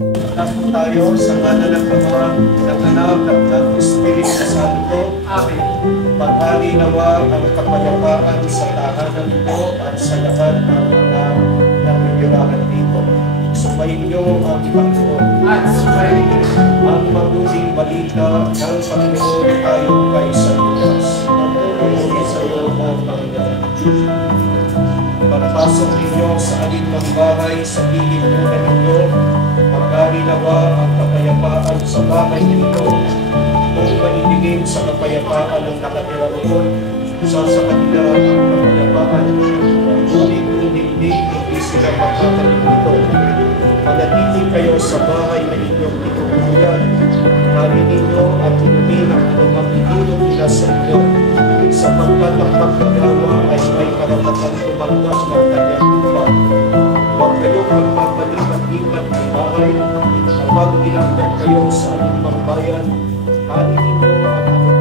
Tapo tayo sa ngalan ng Ama, ng Anak, at ng Espiritu Santo. Amen. Maghari nawa ang kapayapaan sa tahanan ito at sa lahat ng mga nangyayarahan dito. Sumayin niyo ang Panginoon. At sumayin niyo Ang mabuting balita ng Panginoon tayo kay San Lucas. Pagpapuri sa iyo, O Panginoon. Pagpasok ninyo sa alinmang bahay sa gilid muna ninyo, maghari nawa ang kapayapaan sa bahay nito. Kung maibigin sa kapayapaan ng nakatira roon, sa kanila ang kapayapaan. Ngunit kung hindi sila makakalimuto. Manatili kayo sa bahay na inyong tinutuluyan. Hari ninyo at inumin ang anumang itulong nila sa inyo, sapagkat ang pagkagawa ay may karapatan tumanggap ng kanyang lupa. Huwag kayong magpapalipat-lipat ng bahay, kapag ilanggap kayo sa anumang bayan, hari ninyo ang